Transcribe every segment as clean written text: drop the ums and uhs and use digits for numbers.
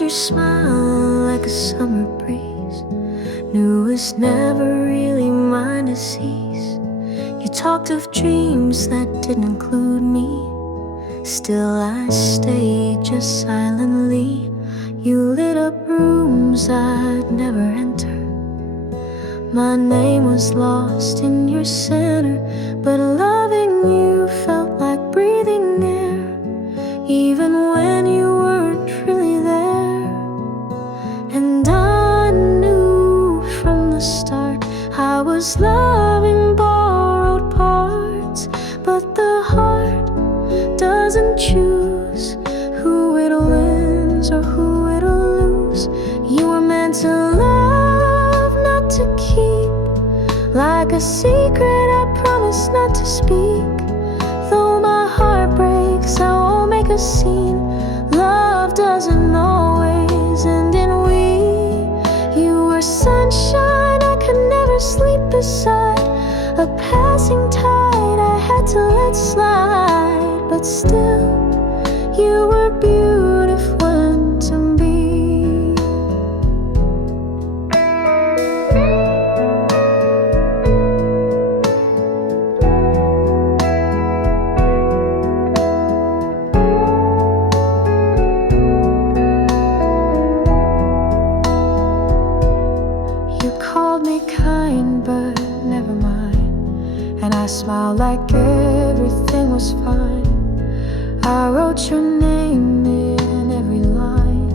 held your smile like a summer breeze. Knew it was never really mine to seize. You talked of dreams that didn't include me. Still I stayed just silently. You lit up rooms I'd never enter. My name was lost in your center, but loving you felt like breathing air, even when you weren't really there. And I knew from the start I was loving borrowed parts, but the heart doesn't choose who it'll win or who it'll lose. You were meant to love, not to keep, like a secret I promise not to speak. Though my heart breaks, I won't make a scene. Love doesn't always end in we. You were sunshine I could never sleep beside, a passing tide I had to let slide. But still, you were beautiful to me. You called me kind, but never mind, and I smiled like everything was fine. I wrote your name in every line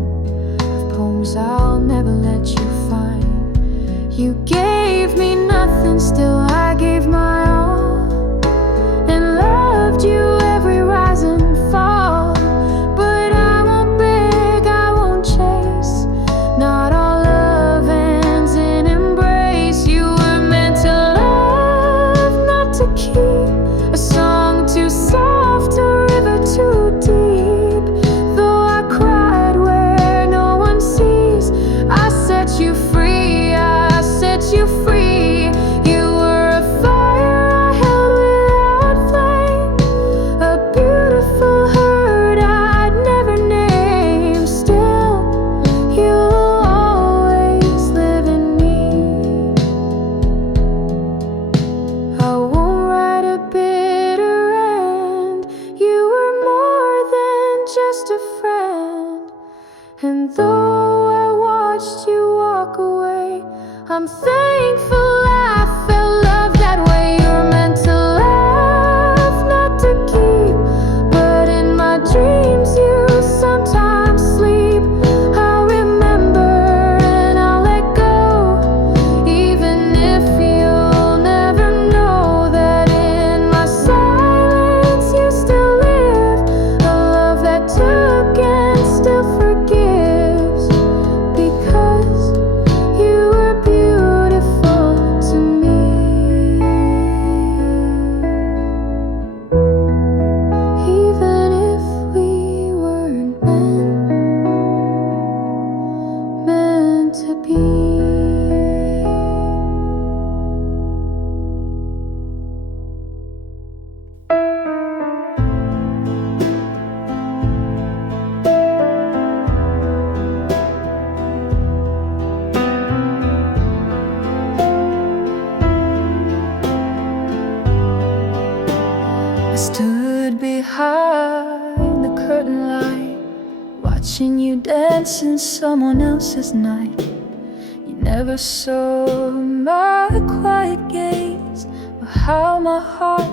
of poems I'll never let you find. You gave me nothing, still I gave my all, and loved you every rise and fall. But I won't beg, I won't chase, not all love ends in embrace. You were meant to love, not to keep, a song too soft, a river too deep. Though I cried where no one sees, I set you free, I set you free. You were a fire I held without flame, a beautiful hurt I'd never name. Still, you'll always live in me. I won't write a bitter end. You were more than just a friend. And though I watched you walk away, I'm thankful I felt love that way. You're meant to love, not to keep, but in my dreams you sometimes sleep. I'll remember and I'll let go, even if you'll never know that in my silence you still live. A love that took and still forgives, because you were beautiful to me. Even if we weren't meant to be. I stood behind the curtain light, watching you dance in someone else's night. You never saw my quiet gaze, or how my heart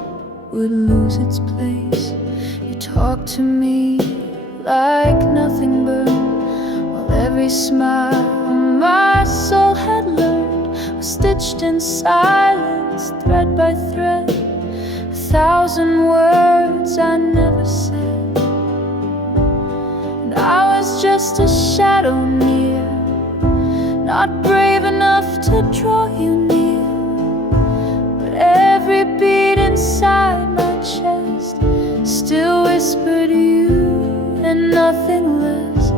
would lose its place. You talked to me like nothing burned, while every smile my soul had learned was stitched in silence, thread by thread. 1,000 words I never said, and I was just a shadow near, not brave enough to draw you near. But every beat inside my chest still whispered you and nothing less.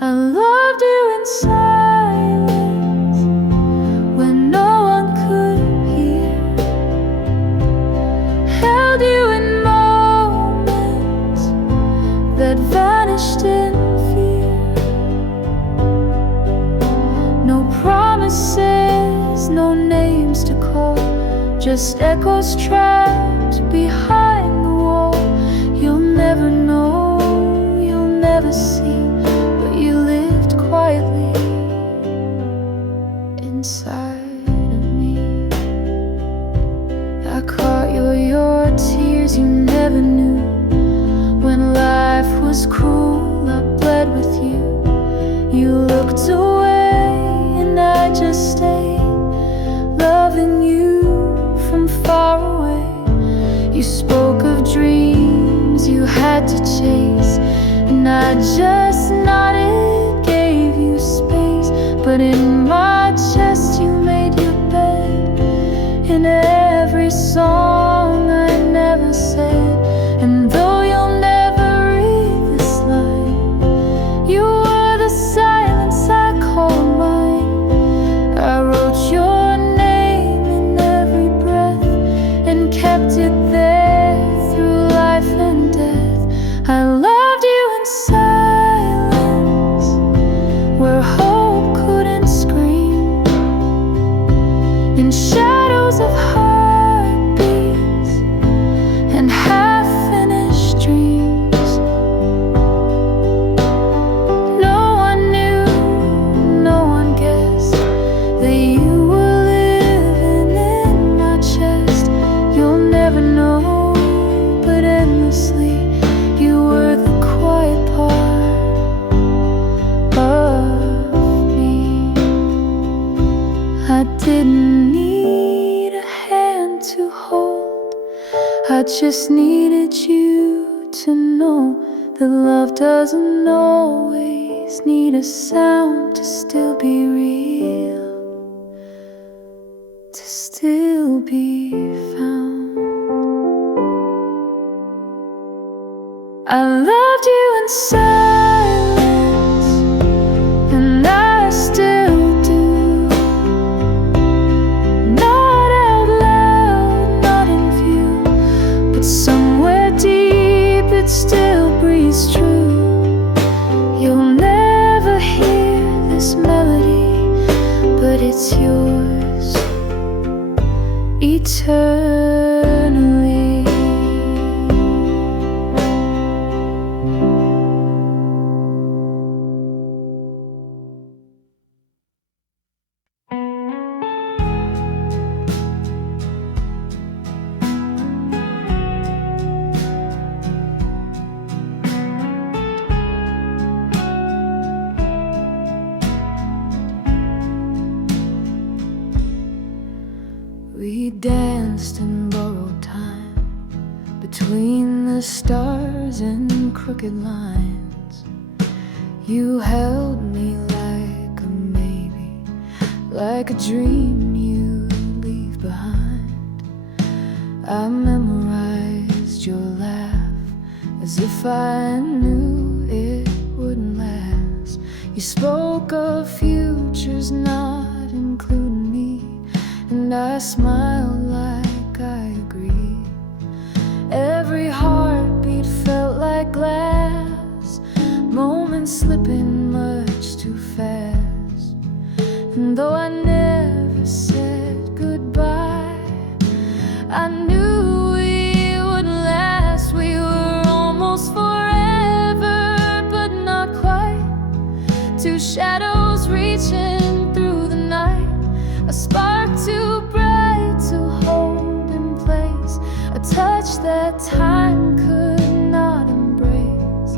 I loved you in silence when no one could hear, held you in moments that vanished in fear. just echoes trapped behind the wall. You'll never know, you'll never see, but you lived quietly inside of me. I caught your tears you never knew. When life was cruel, I bled with you. You looked away and I just stayed, loving you from far away. You spoke of dreams you had to chase, and I just nodded, gave you space. But in my chest you made your bed, in every song I never said. And though you'll never read this line, you were the silence I called mine. I wrote your name in every breath and kept it there through life and death. I loved you in silence, where hope couldn't scream, in shadows of heartbeats and half-finished dreams. No one knew, no one guessed that you were living in my chest. You'll never know, but endlessly you were the quiet part of me. I didn't need a hand to hold, I just needed you to know that love doesn't always need a sound to still be real, to still be found. I loved you in silence, and I still do. Not out loud, not in view, but somewhere deep it still breathes true. You'll never hear this melody, but it's yours eternally. We danced in borrowed time, between the stars and crooked lines. You held me like a maybe, like a dream you leave behind. I memorized your laugh as if I knew it wouldn't last. You spoke of futures not including me, and I smiled like I agreed. Every heartbeat felt like glass, moments slipping much too fast. And though I never said goodbye, I knew we wouldn't last. We were almost forever, but not quite. Two shadows reaching through the night, a spark too bright to hold in place, a touch that time could not embrace.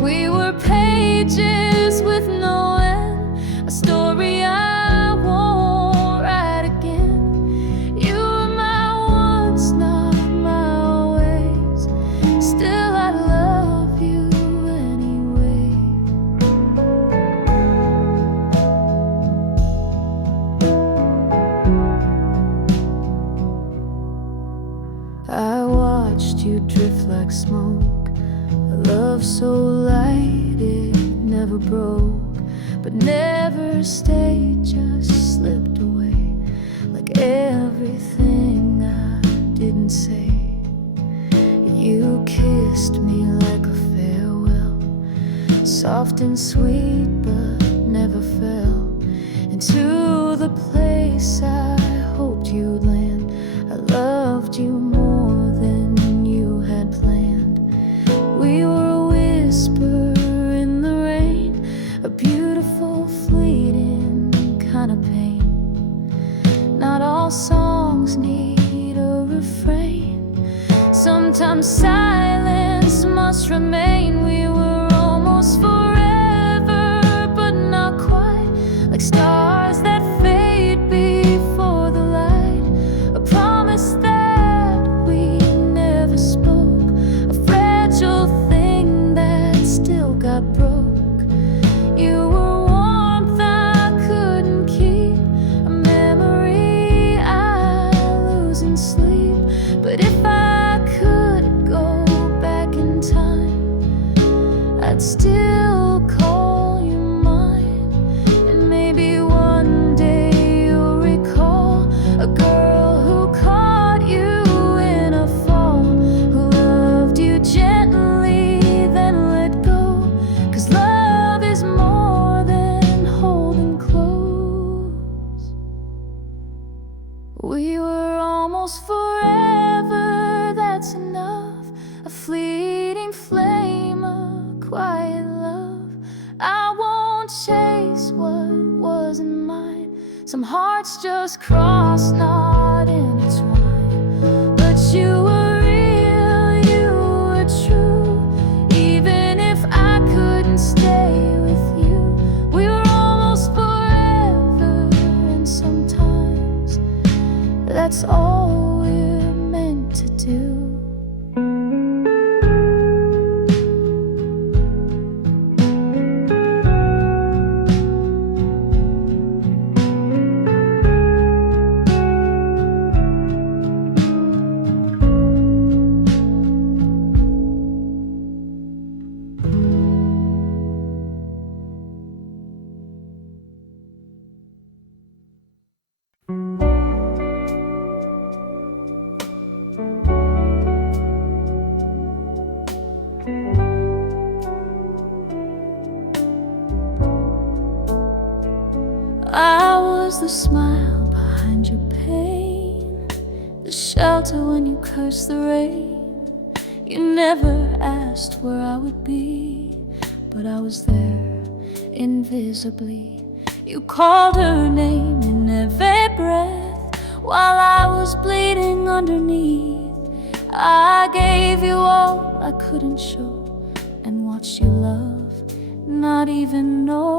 We were pages with no end, a story I won't write again. You were my once, not my always. Still I love you anyway. I watched you drift like smoke, a love so light it never broke, but never stayed, just slipped away, like everything I didn't say. You kissed me like a farewell, soft and sweet but never fell into the place I hoped you'd land. I loved you more than you had planned. We were a whisper in the rain, a beautiful fleeting kind of pain. Not all songs need a refrain. Sometimes silence must remain. We were almost forever, but not quite. Like stars that fade before the light. A promise that we never spoke. A fragile thing that still got broke. You were warmth I couldn't keep, a memory I lose in sleep. But if I could go back in time, I'd still call you mine. And maybe one day you'll recall a girl who caught you in a fall, who loved you gently then let go. 'Cause love is more than holding close. We were almost forever, that's enough. A fleeting flame, a quiet love. I won't chase what wasn't mine. Some hearts just cross, not intertwine. But you were real, you were true. Even if I couldn't stay with you, we were almost forever. And sometimes that's all we're meant to do. I was the smile behind your pain, the shelter when you cursed the rain. You never asked where I would be, but I was there, invisibly. You called her name in every breath, while I was bleeding underneath. I gave you all I couldn't show, and watched you love, not even know.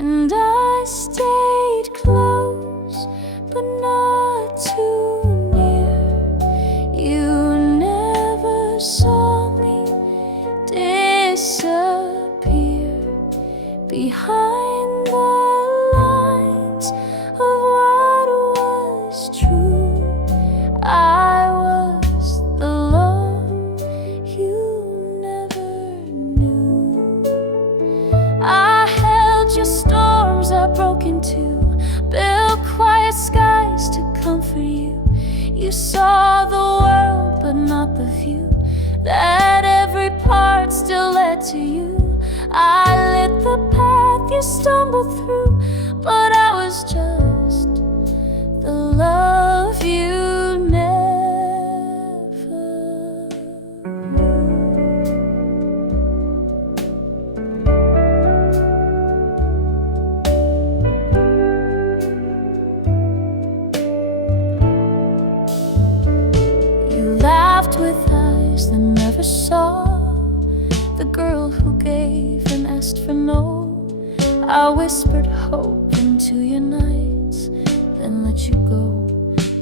And I stayed close, but not too near. You never saw me disappear behind the lines of what was true. I was the love you never knew. I held your storms I broke into, built quiet skies to comfort you. You saw the world but not the view, that every part still led to you. I lit the path you stumbled through, but I was just the love you never knew. With eyes that never saw, the girl who gave and asked for no. I whispered hope into your nights, then let you go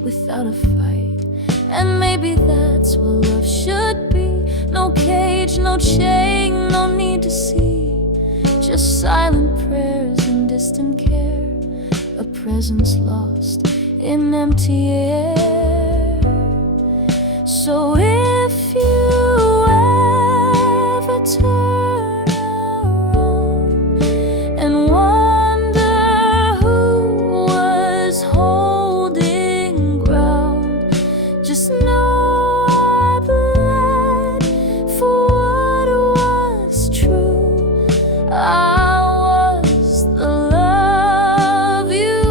without a fight. And maybe that's what love should be. No cage, no chain, no need to see. Just silent prayers and distant care, a presence lost in empty air. So if you ever turn around and wonder who was holding ground, just know I bled for what was true. I was the love you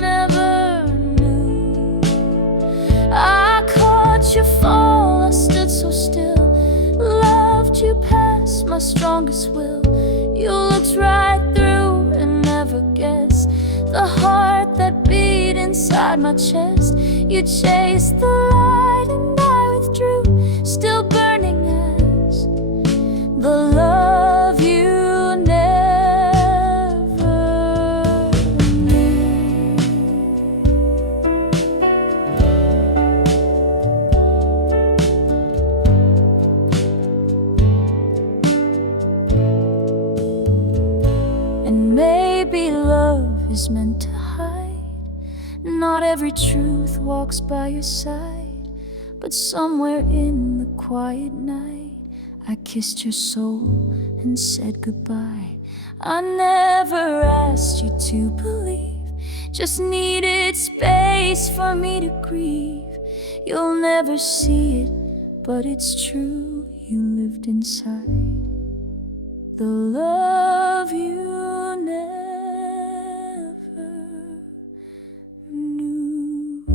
never knew. against my strongest will. You looked right through and never guessed the heart that beat inside my chest. You chased the light and I withdrew, still burning as the love you never knew. And maybe love is meant to hide. Not every truth walks by your side, but somewhere in the quiet night I kissed your soul and said goodbye. I never asked you to believe, just needed space for me to grieve. You'll never see it, but it's true. You lived inside the love you never knew.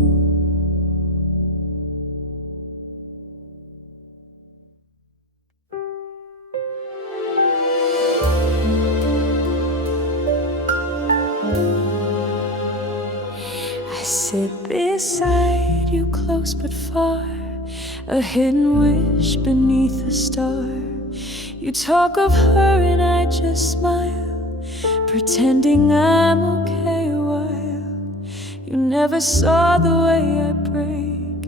I sit beside you, close but far, a hidden wish beneath a star. You talk of her and I just smile, pretending I'm okay while you never saw the way I break.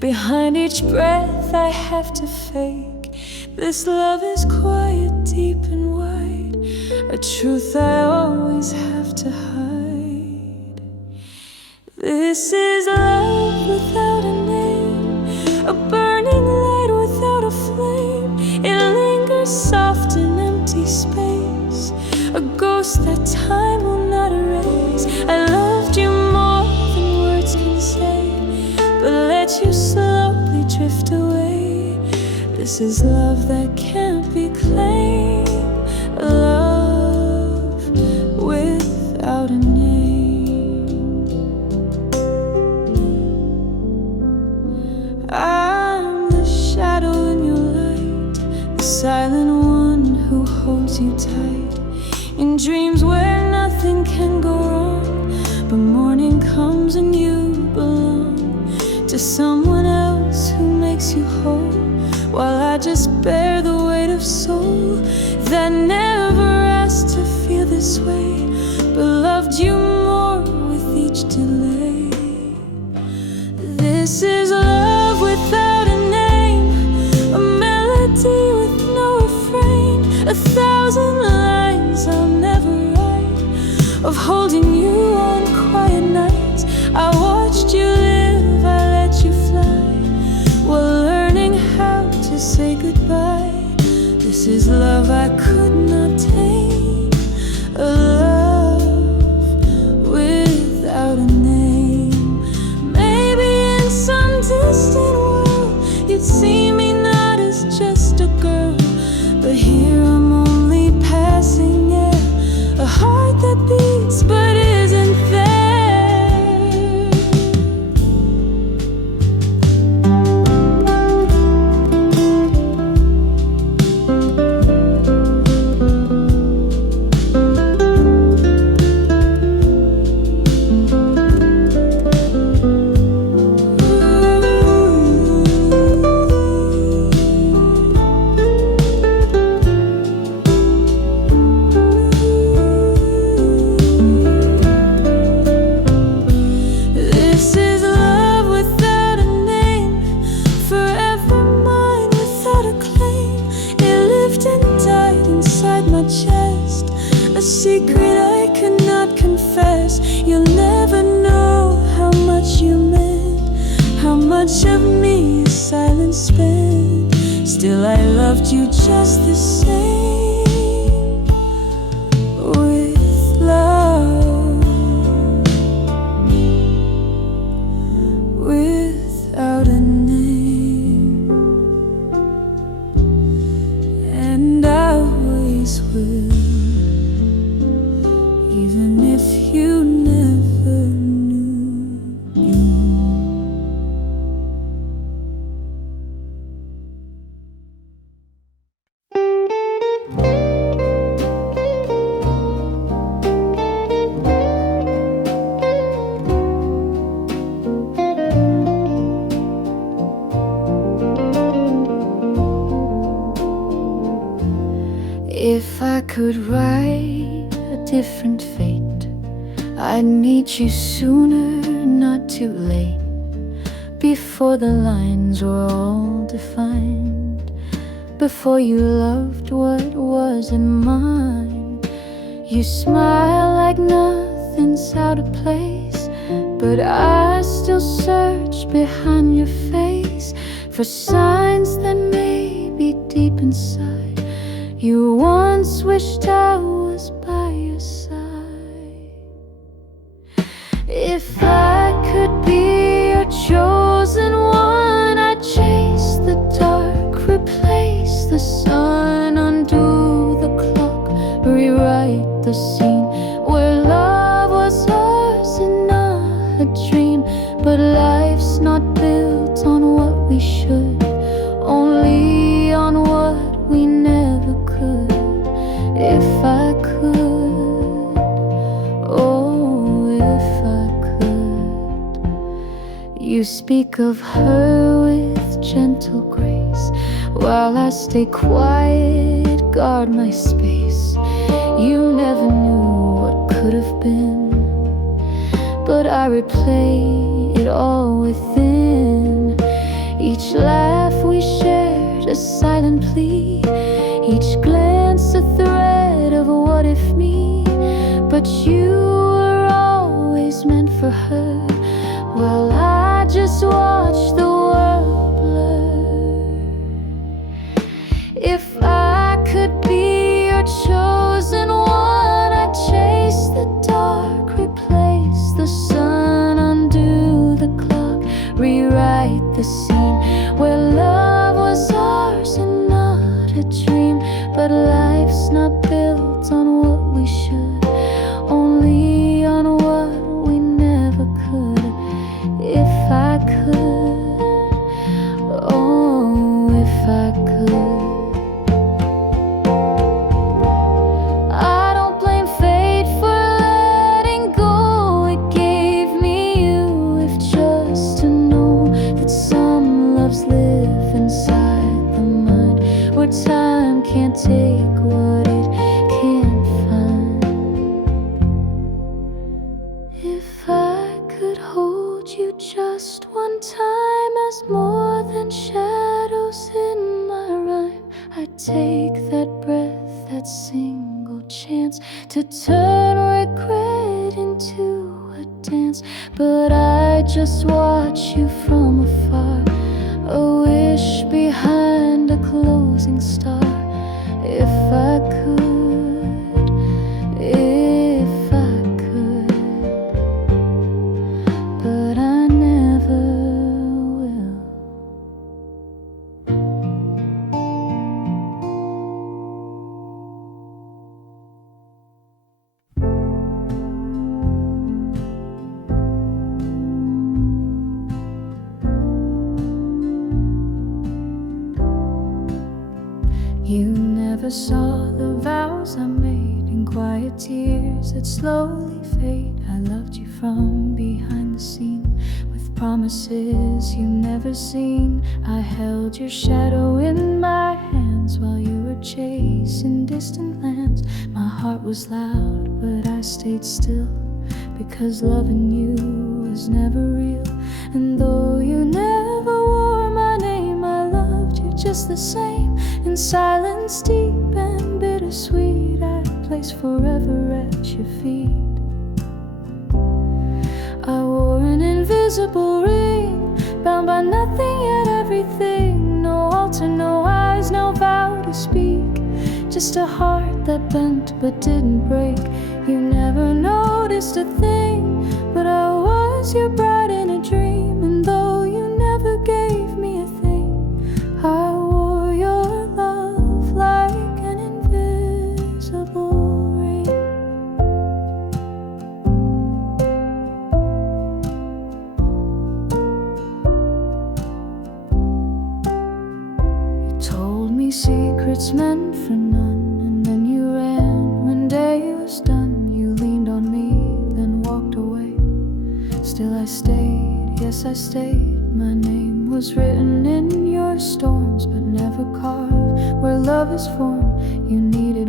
Behind each breath I have to fake. This love is quiet, deep and wide, a truth I always have to hide. This is love without a name, a burning light without a flame. It lingers soft in empty space, a ghost that time will not erase. I loved you more than words can say, but let you slowly drift away. This is love that can't be claimed, a love without a name. I'm the shadow in your light, the silent one who holds you tight in dreams where nothing can go wrong. But morning comes and you belong to someone else who makes you whole, while I just bear the weight of soul that never asked to feel this way, but loved you more with each delay. This is love without a name, a melody with no refrain, 1,000 lines I'll never write, of holding you on quiet nights. I watched you live, I let you fly, while learning how to say goodbye. This is love I could not tame, a love without a name. Maybe in some distant world you'd see me not as just a girl, but here I'm only passing air, a heart that beats but isn't there. A secret I could not confess. You'll never know how much you meant, how much of me is silence spent. Still I loved you just the same, with love without a name, and I always will. Even if you never knew. If I could write a different fate, I'd meet you sooner, not too late, before the lines were all defined, before you loved what wasn't mine. You smile like nothing's out of place, but I still search behind your face for signs that may be deep inside. You once wished I was by your side. If I could be your chosen one, I'd chase the dark, replace the sun, undo the clock, rewrite the scene where love was ours and not a dream. But life's not built on what we should, only on what we never could. If I could, oh, if I could. You speak of her with gentle grace, while I stay quiet, guard my space. You never knew what could have been, but I replay it all within. Each laugh we shared, a silent plea, each glance a thread of a what if me. But you were always meant for her, while I just watch the world blur. If I could be your chosen one, I'd chase the dark, replace the sun, undo the clock, rewrite the scene where love was ours and not a dream. But life's not built on what we should, only on what we never could. If I could, oh, if I could. I don't blame fate for letting go. It gave me you, if just to know that some loves live inside the mind, where time can't take what it can't find. If I could hold you just one time as more than shadows in my rhyme, I'd take that breath, that single chance to turn regret into a dance. But I just watch you from afar, a wish behind a closing star. If I could, if I could, but I never will. You never saw the vows I made in quiet tears that slowly fade. I loved you from behind the scene with promises you never seen. I held your shadow in my hands while you were chasing distant lands. My heart was loud, but I stayed still, because loving you was never real. And though you never wore my name, I loved you just the same. In silence deep and bittersweet, I place forever at your feet. I wore an invisible ring, bound by nothing yet everything. No altar, no eyes, no vow to speak, just a heart that bent but didn't break. You never noticed a thing, but I was your bride in a dream. And though you never gave me a thing, I wore your love like an invisible ring. You told me secrets meant for none, and then you ran when day was done. You leaned on me, then walked away. Still I stayed, yes I stayed. My name was written in your storms, but never carved where love is formed. You needed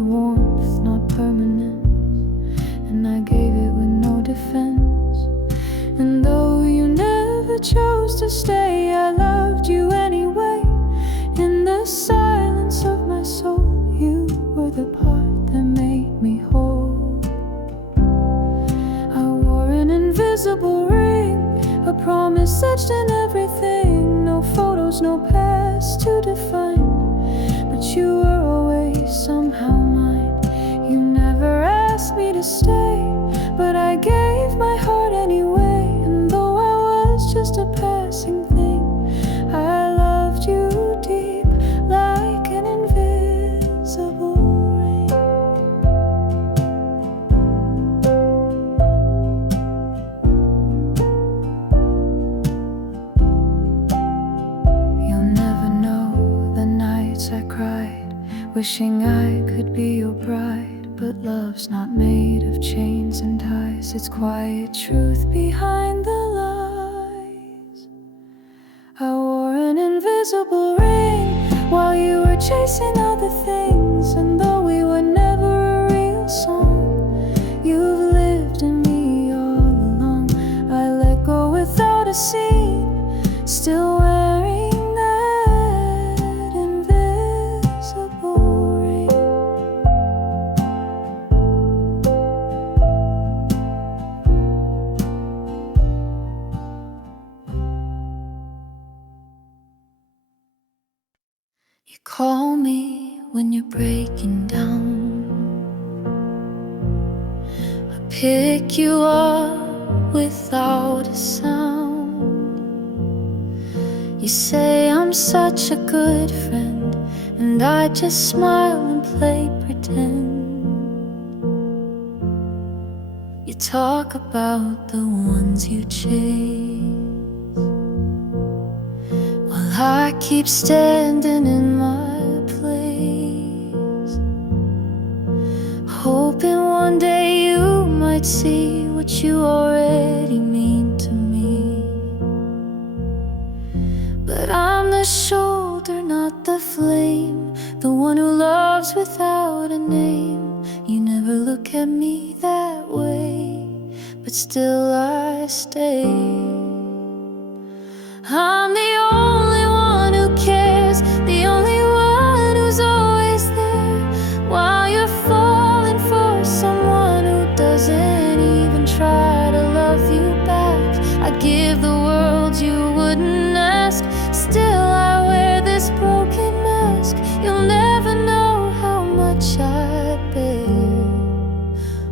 wishing I could be your bride. But love's not made of chains and ties. It's quiet truth behind the lies. I wore an invisible ring while you were chasing other things. And though we were never a real song, you've lived in me all along. I let go without a scene, still wearing that invisible ring. You call me when you're breaking down. I pick you up without a sound. You say I'm such a good friend, and I just smile and play pretend. You talk about the ones you chase, while I keep standing in my place, hoping one day you might see what you already mean to me. But I'm the shoulder, not the flame, the one who loves without a name. You never look at me that way, but still I stay. I'm the only one who cares, the only one who's always there, while you're falling for someone who doesn't even try to love you back. I'd give the world you wouldn't ask, still I wear this broken mask. You'll never know how much I bear.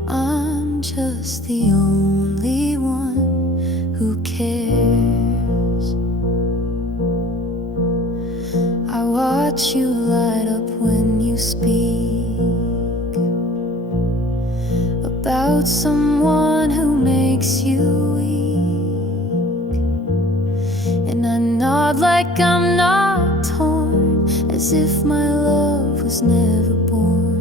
I'm just the only one who cares. I watch you light up when you speak about someone who makes you weak, and I nod like I'm not torn, as if my love was never born.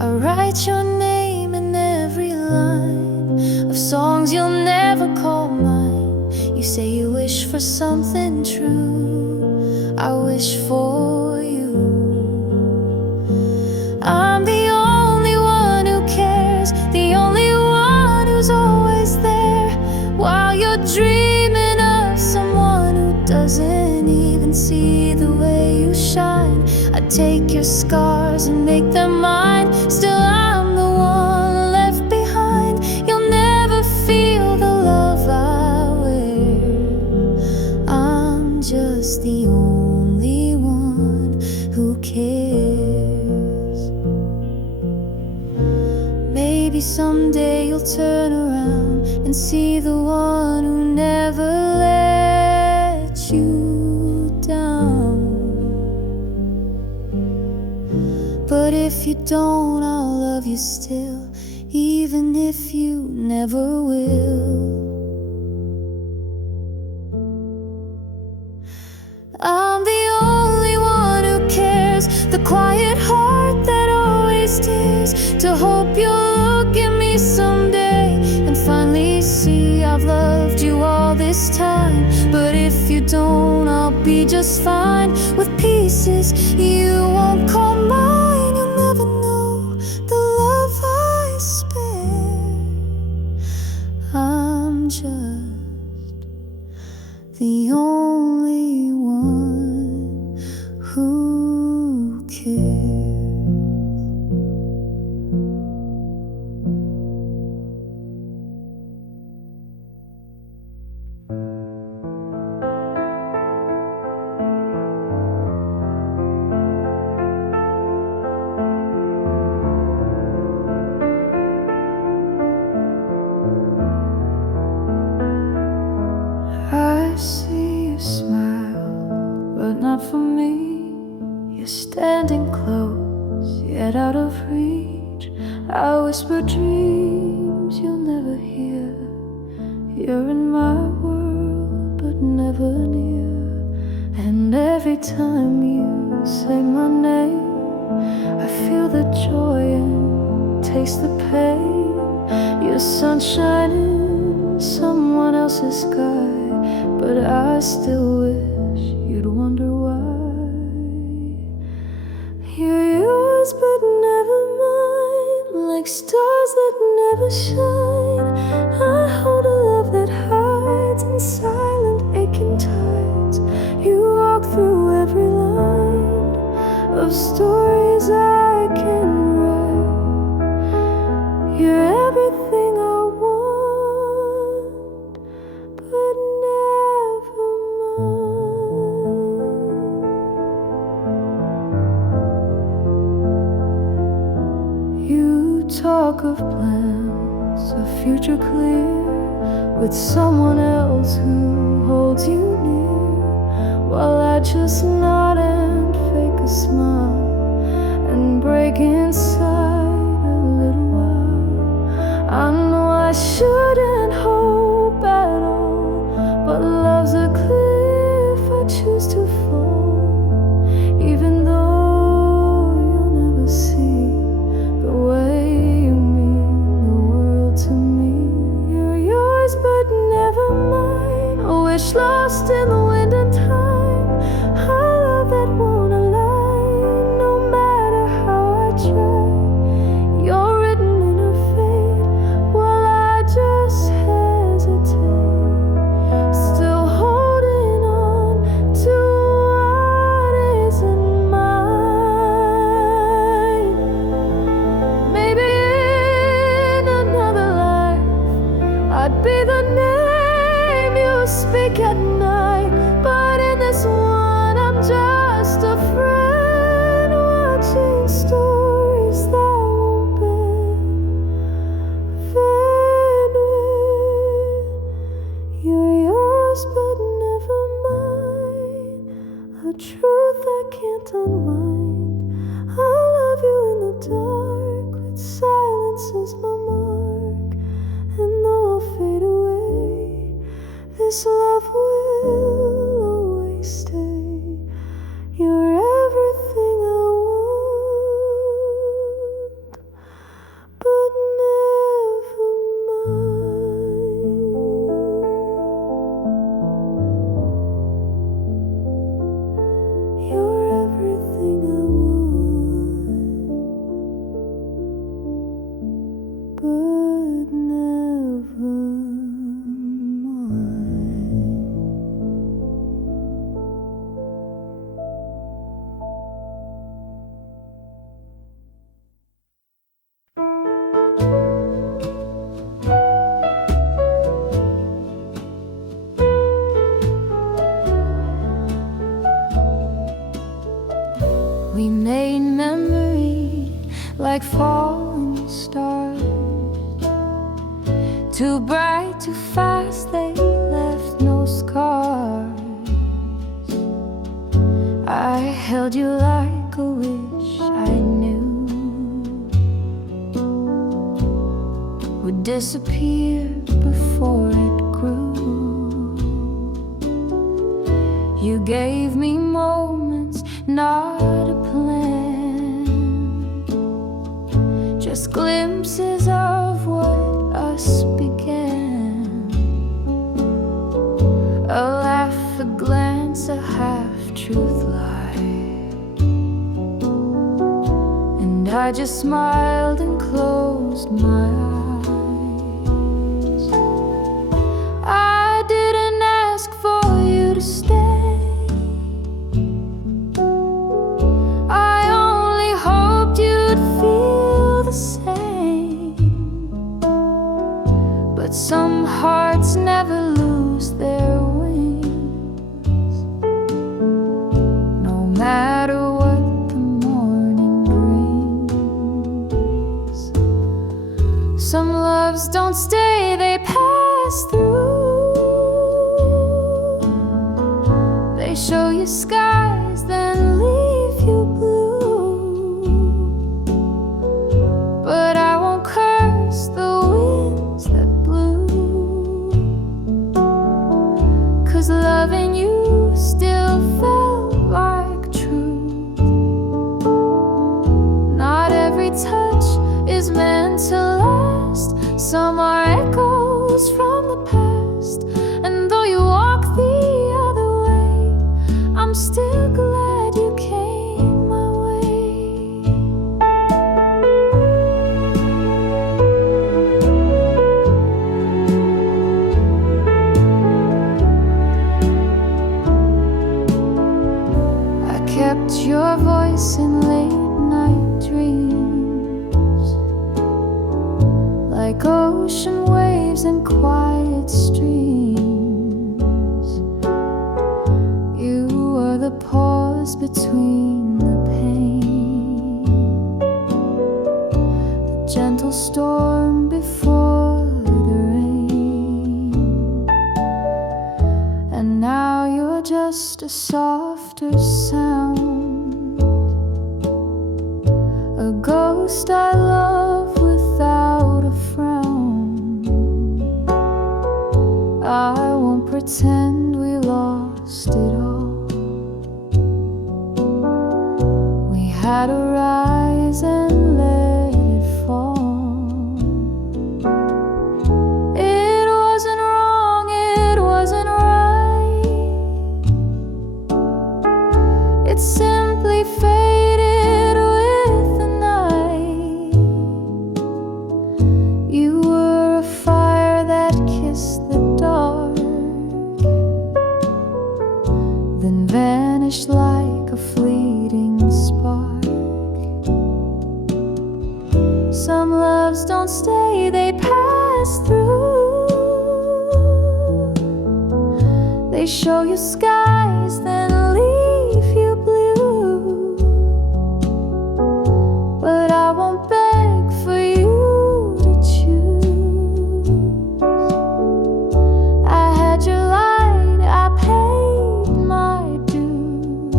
I write your name in every line of songs you'll never call mine. You say you wish for something true, I wish for you. I'm the only one who cares, the only one who's always there, while you're dreaming of someone who doesn't even see the way you shine. I take your scars and make them mine, still I'm the one left behind. You'll never feel the love I wear. I'm just the only one who cares. Maybe someday you'll turn around and see the one who never let you down. But if you don't, I'll love you still, even if you never will. I'm the only one who cares, the quiet heart that always tears, to hope you'll look at me someday and finally see I've loved you all this time. But if you don't, I'll be just fine with pieces you won't call mine. You'll never know the love I spare. I'm just the only one who cares. I see you smile, but not for me. You're standing close, yet out of reach. I whisper dreams you'll never hear. You're in my world, but never near. And every time you say my name. I feel the joy and taste the pain. Your sunshine in someone else's sky, but I still wish you'd wonder why. You're yours but never mine, like stars that never shine. I hold a love that hides in silent aching tides. You walk through every line of stories I can write. You're everything I want, but never mine. You talk of plans, a future clear, with someone else who holds you near, while I just nod and fake a smile and break inside a little while. I know I shouldn't hope at all, but love's a cliff I choose to fall, even though you'll never see the way you mean the world to me. You're yours but never mine, a wish lost in the wind and time. I love that won't align, no matter how I try. You're written in her fate, while I just hesitate, still holding on to what isn't mine. Maybe in another life I'd be the name you speak at night, but in this one I'm just a friend watching stories that won't bend. You're yours but never mine, a truth I can't unwind. I love you in the dark, with silence as my mark, and though I'll fade away, this love will always stay. You're everything I want, but never mine. You're everything I want, but never mine. We made memory like falling stars, too bright, too fast, they left no scars. I held you like a wish I knew would disappear before it grew. You gave me moments, not a plan, just glimpses of what us began. A laugh, a glance, a half-truth lie, and I just smiled and closed my eyes. I didn't ask for you to stay, some hearts never lose their wings, no matter what the morning brings. Some loves don't stay, they pass through. They show you skies, then leave you blue. But I won't curse the winds that blew, 'cause loving you still felt like true. Some are echoes from the past, and though you walk the other way, I'm still glad you came my way. I kept your voice in late-night dreams, like ocean waves and quiet streams. You were the pause between the pain, the gentle storm before the rain. And now you're just a softer sound, a ghost I love without a frown. I won't pretend we lost it all. We had to rise and let it fall. It wasn't wrong, it wasn't right. It simply faded with the night. You were a fire that kissed the dark, then vanished like a fleeting spark. Some loves don't stay, they pass through. They show you skies, then leave you blue. But I won't beg for you to choose. I had your light, I paid my due.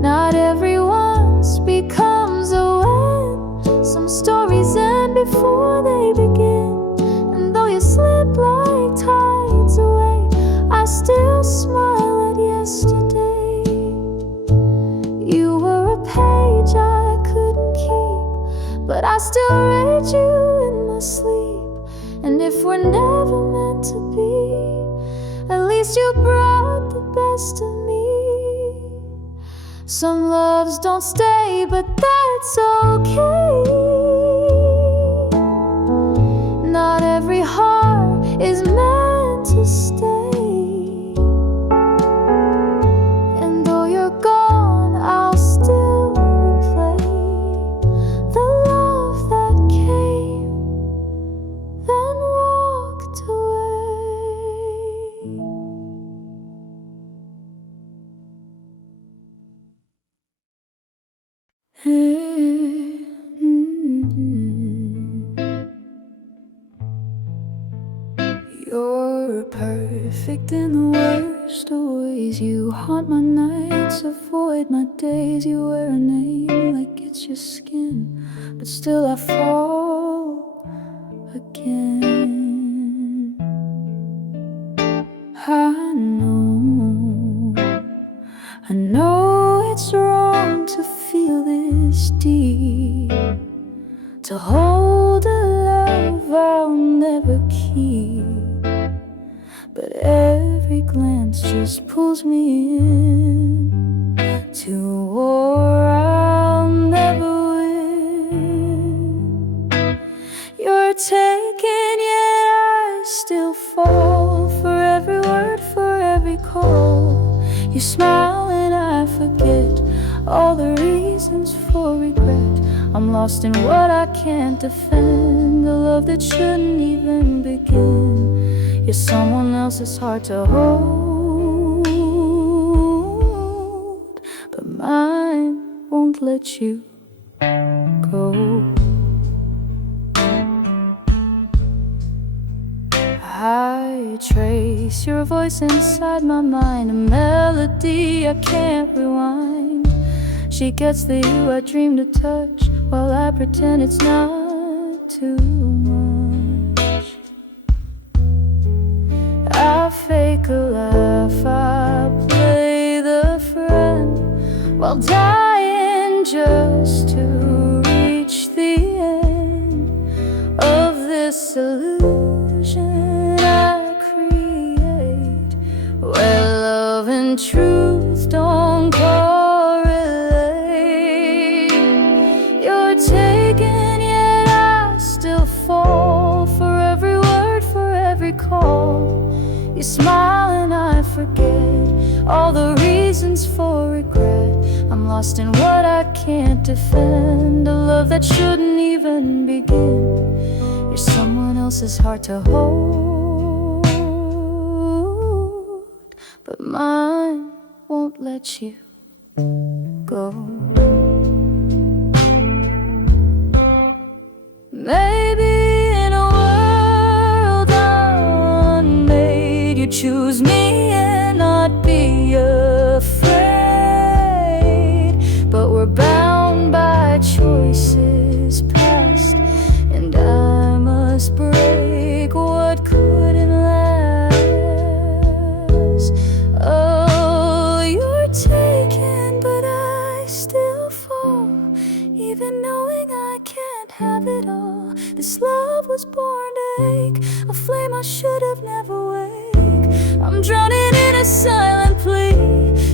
Not everyone's becomes a when. Some stories end before they begin. And though you slip like tides away, I still smile at yesterday. You were a page I couldn't keep, but I still read you in my sleep. And if we're never meant to be, at least you brought the best of me. Some loves don't stay, but that's okay. Not every heart is meant to stay. And though you're gone, I'll still replay the love that came, then walked away. You're perfect in the worst of ways. You haunt my nights, avoid my days. You wear a name like it's your skin, but still I fall again. I know it's wrong to feel this deep, to hold a love I'll never keep. But every glance just pulls me in to a war I'll never win. You're taken, yet I still fall for every word, for every call. You smile and I forget all the reasons for regret. I'm lost in what I can't defend, a love that shouldn't even begin. You're someone else's heart to hold, but mine won't let you go. I trace your voice inside my mind, a melody I can't rewind. She gets the you I dream to touch, while I pretend it's not too much. I fake a laugh, I play the friend, while dying just to reach the end. this illusion I create, where love and truth don't correlate. You're taken, yet I still fall for every word, for every call. You smile and I forget all the reasons for regret. I'm lost in what I can't defend, a love that shouldn't even begin. You're someone else's heart to hold, but mine won't let you go. Maybe in a world unmade, you choose me and not be afraid. But we're bound by choices past, and I must break what couldn't last. Oh, you're taken, but I still fall, even knowing I can't have it all. This love was born to ache, a flame I should have never waked. I'm drowning in a silent plea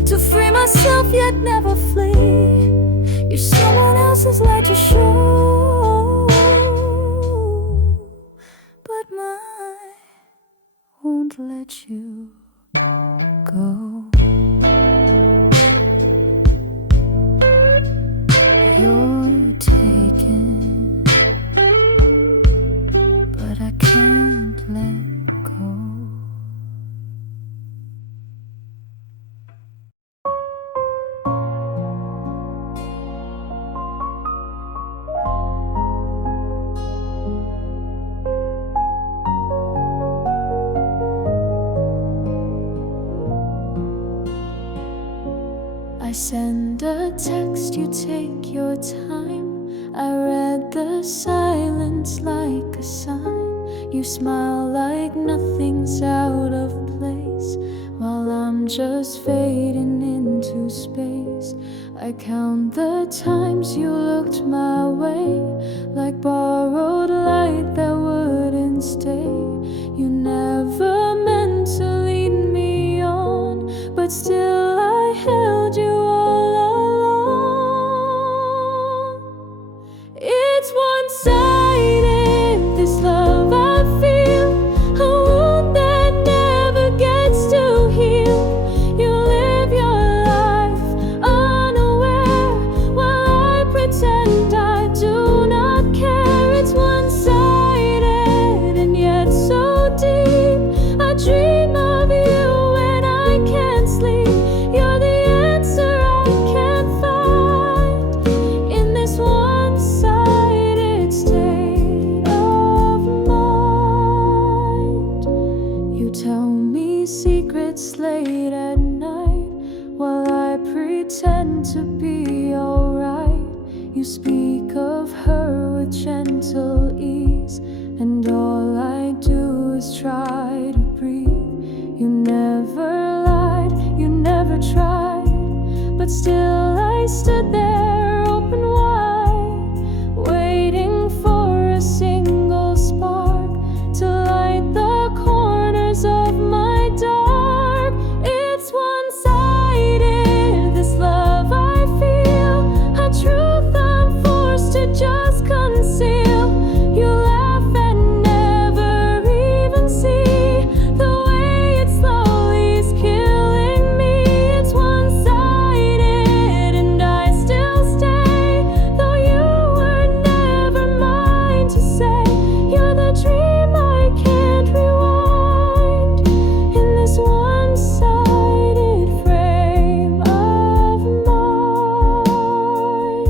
to free myself yet never flee. You're someone else's light to show, but mine won't let you go. You're taken, but I can't let go. I send a text, you take your time. I read the silence like a sign. You smile like nothing's out of place, while I'm just fading into space. I count the times you looked my way, like borrowed light that wouldn't stay. You never meant to lead me on, but still I held you all along. It's one-sided, this love I feel, a wound that never gets to heal. You live your life unaware, while I pretend I do not care. It's one-sided and yet so deep. I dream of you when I can't sleep. You're the answer I can't find in this one-sided state of mind. You tell me secrets late at night, while I pretend to be alright. You speak of her with gentle ease, and all I do is try to breathe. You never lied, you never tried, but still I stood there open wide, waiting for a single spark to light the corners of my dark. It's one-sided, this love I feel, a truth I'm forced to just conceal. You laugh and never even see the way it slowly is killing me. It's one-sided and I still stay, though you were never mine to say. You're the dream I can't rewind in this one-sided frame of mind.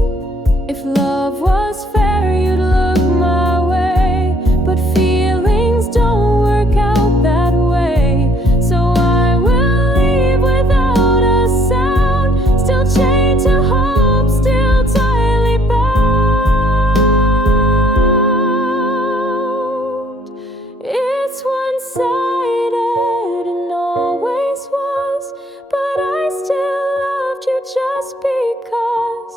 If love was fair, you'd look my way, but feelings don't work out that way. So I will leave without a sound, still chained to hope, still tightly bound. It's one-sided and always was, but I still loved you just because,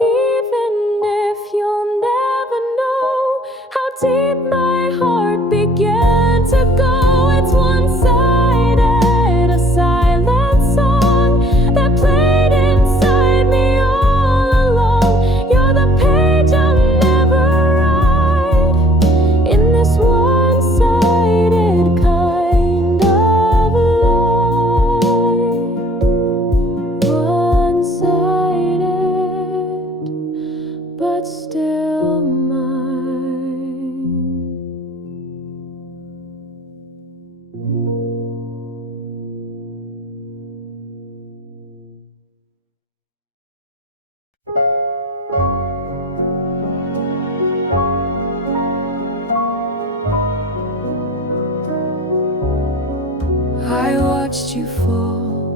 even watched you fall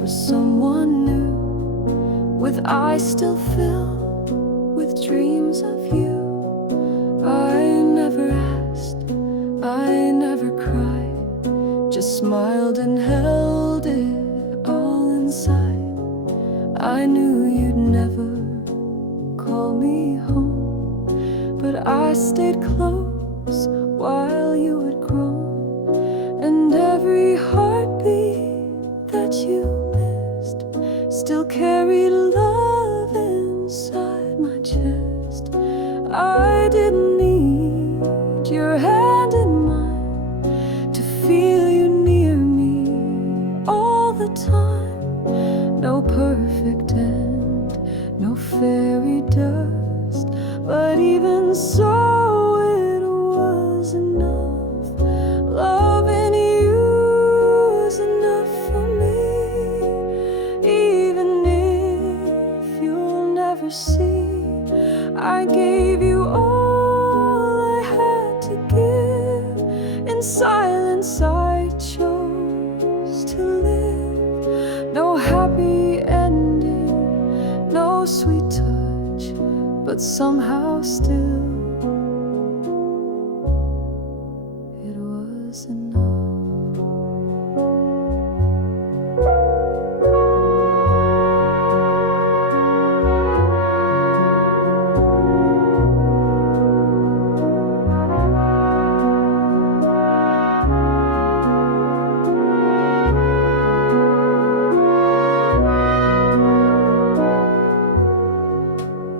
for someone new, with eyes still filled with dreams of you. I never asked, I never cried, just smiled and held it all inside. I knew you'd never call me home, but I stayed close while you had grown. And every heartbeat that you missed still carried love inside my chest. I didn't need your hand in mine to feel you near me all the time. No perfect end, no fairy dust, but even so it was enough. Loving you is enough for me, even if you'll never see. I gave you all I had to give. In silence I chose to live. No happy ending, no sweet touch, but somehow still it was enough.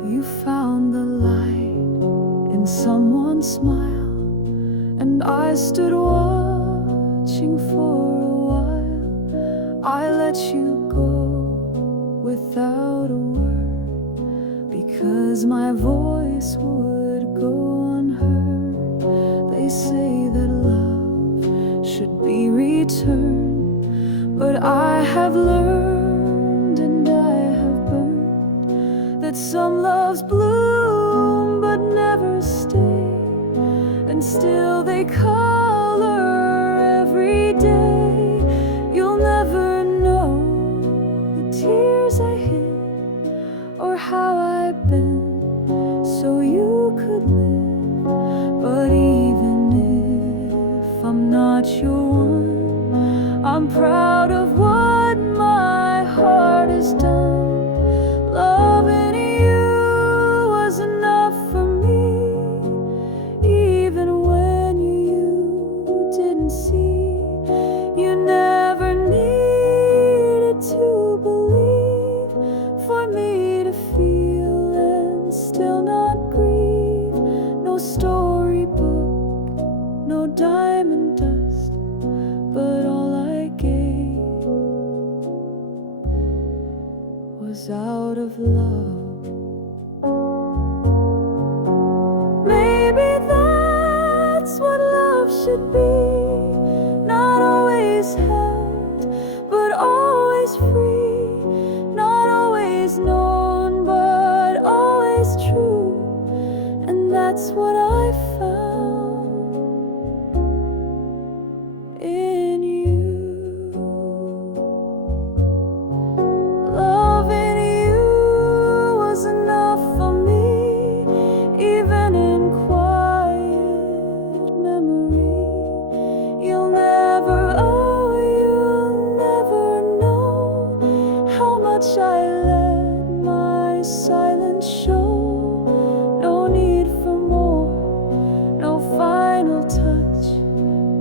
You found the light in someone's smile, and I stood watching for a while. I let you go without a word, because my voice would go unheard. They say that love should be returned, but I have learned and I have burned that some loves bloom but never stay, and still they color every day. You'll never know the tears I hid or how I've been so you could live. But even if I'm not your one, I'm proud of what my heart has done. Loving you was enough for me, even when you didn't see. You never needed to believe for me to feel and still not grieve. No storybook, no diamond dust, but all I gave was out of love. Maybe that's what love should be, not always held, but always free, not always known, but always true. And that's what I found in you. Loving you was enough for me, even in quiet memory. You'll never, oh, you'll never know how much I let my silence show. No need for more, no final touch,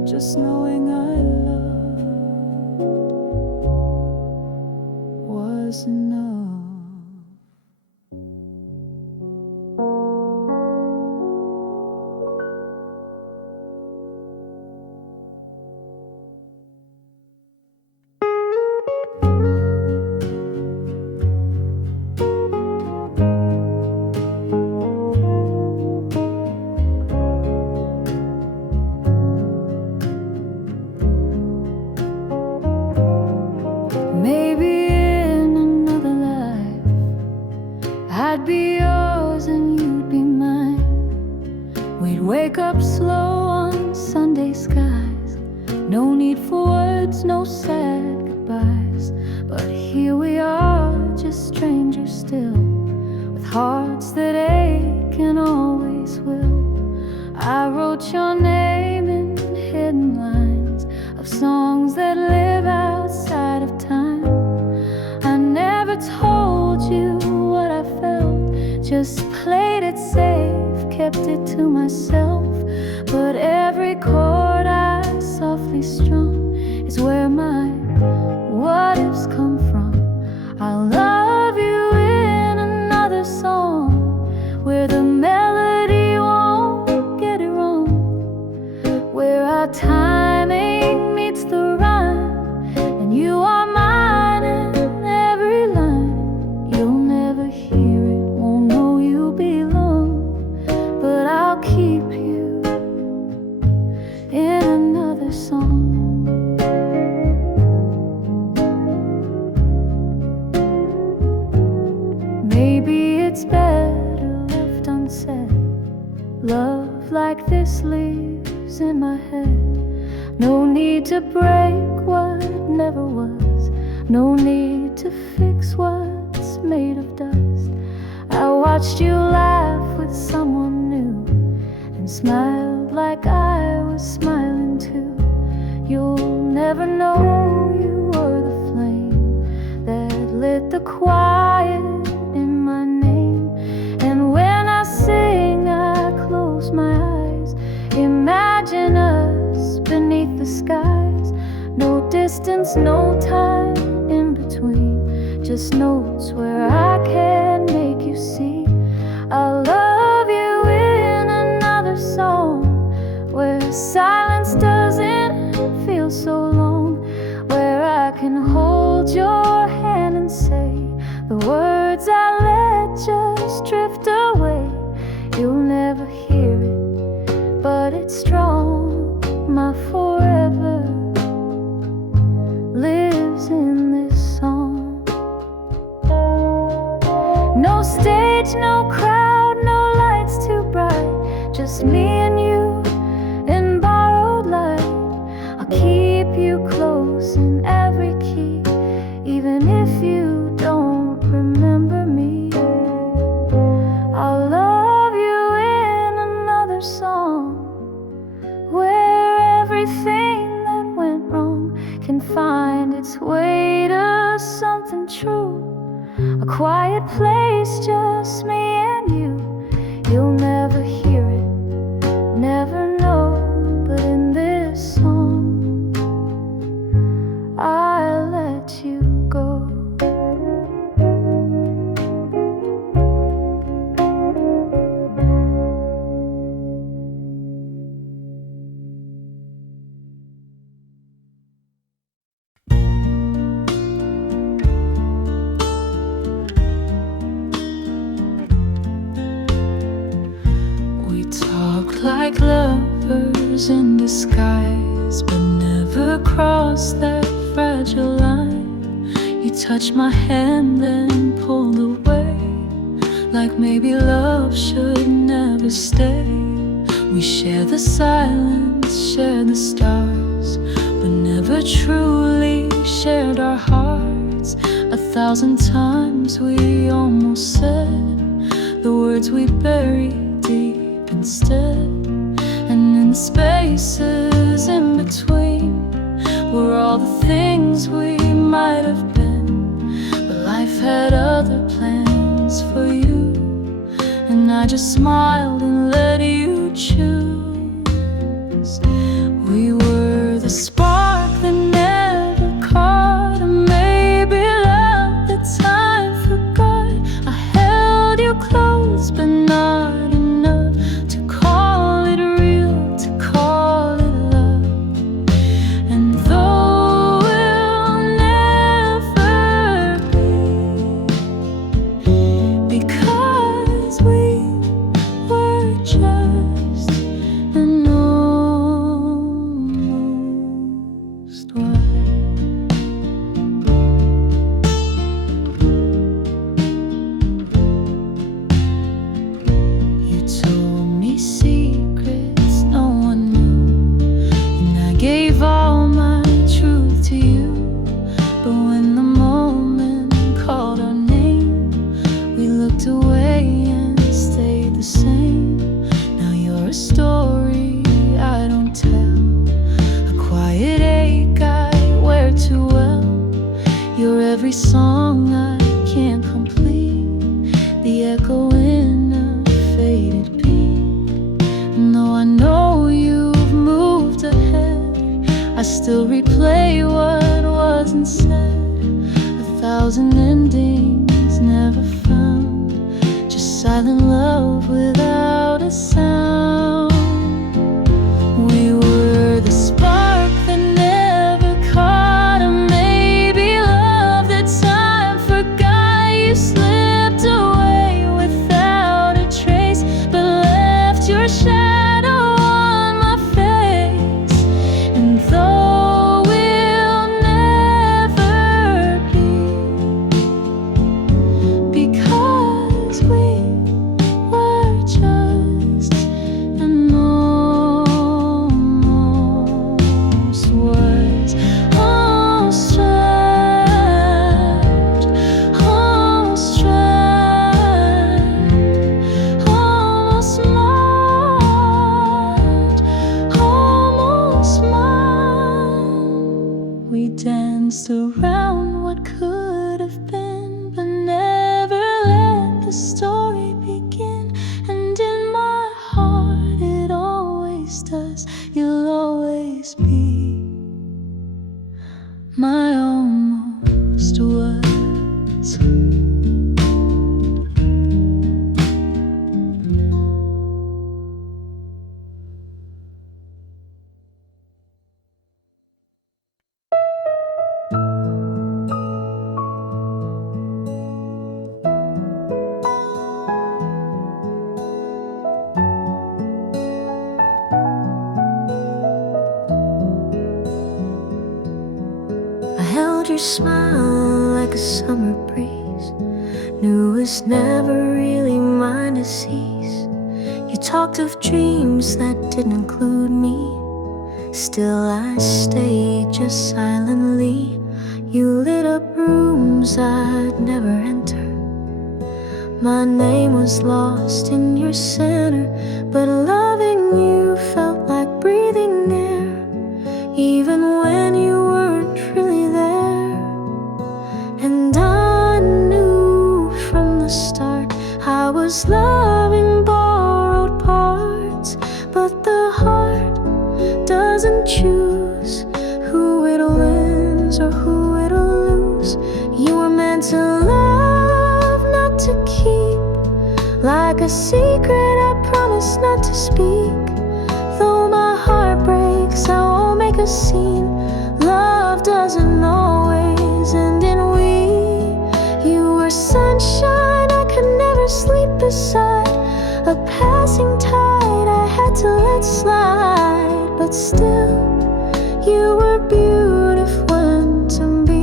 just knowing I loved was enough. Maybe in another life I'd be yours and you'd be mine. We'd wake up slow on Sunday skies, No need for words, no sad goodbyes. But here we are, just strangers still, with hearts that ache and always will. I wrote your name in hidden lines of songs that live outside of time. I never told you what I felt, just played it safe, kept it to myself. But every chord I softly strum is where my what ifs come from. I'll love you in another song, where the melody won't get it wrong, where our timing meets the rhyme, and you are mine in every line. You'll never hear it, won't know you belong, but I'll keep you in another song. Maybe it's better left unsaid. Love like this lives in my head. No need to break what never was, no need to fix what's made of dust. I watched you laugh with someone new and smiled like I was smiling too. You'll never know you were the flame that lit the quiet in my name. And when I sing, I close my eyes, imagine us beneath the skies. No distance, no time in between, just notes where I can make you see. I'll love you in another song, where silence doesn't feel so long, where I can hold your hand and say the words I let just drift away. You'll never hear it, but it's strong. My forever lives in this song. No stage, no crowd, no lights too bright, just me and you in borrowed light. I'll keep you close in every key, even if you don't remember me. I'll love you in another song, where everything that went wrong can find its way to something true. A quiet place, just me and you. You'll never hear it, never know, but in this song I let you go. Like lovers in disguise, but never cross that fragile line. You touched my hand then pulled away, like maybe love should never stay. We share the silence, share the stars, but never truly shared our hearts. 1,000 times we almost said the words we buried deep instead. And in the spaces in between were all the things we might have been, but life had other plans for you, and I just smiled and let you choose. We were the spark that never caught, and maybe love that time forgot. I held you close, but not enough to call it real, to call it love. And though we'll never be, because we were just the same. Now you're a story I don't tell, a quiet ache I wear too well. You're every song I can't complete, the echo in a faded beat. And though I know you've moved ahead, I still replay what wasn't said. 1,000 endings never found, just silent love without a sound. We were the spark that never caught, or maybe love that time forgot. You slipped away without a trace, but left your shadow on my face. And though we'll never be, because we were just an almost words, almost trapped, almost trapped, almost marked, almost mine. We danced around what could have been, but never let the story begin. And in my heart it always does. You'll always be my almost words. I held your smile like a summer breeze, knew it's never really mine to seize. You talked of dreams that didn't include me, still I stayed just silently. You lit up rooms I'd never enter. My name was lost in your center, but loving you felt like breathing air, even when you weren't really there. And I knew from the start I was loving borrowed parts, but the heart doesn't choose who it'll lose or who it'll lose. You were meant to love, not to keep, like a secret I promise not to speak. Though my heart breaks, I won't make a scene. Love doesn't always end in we. You were sunshine I could never sleep beside, a passing tide I had to let slide. But still, you were beautiful and to be.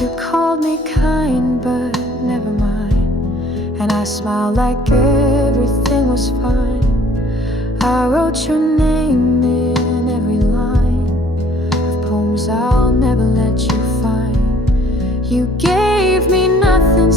You called me kind, but never mind, and I smiled like everything was fine. I wrote your name in every line of poems I'll never let you find. You gave me nothing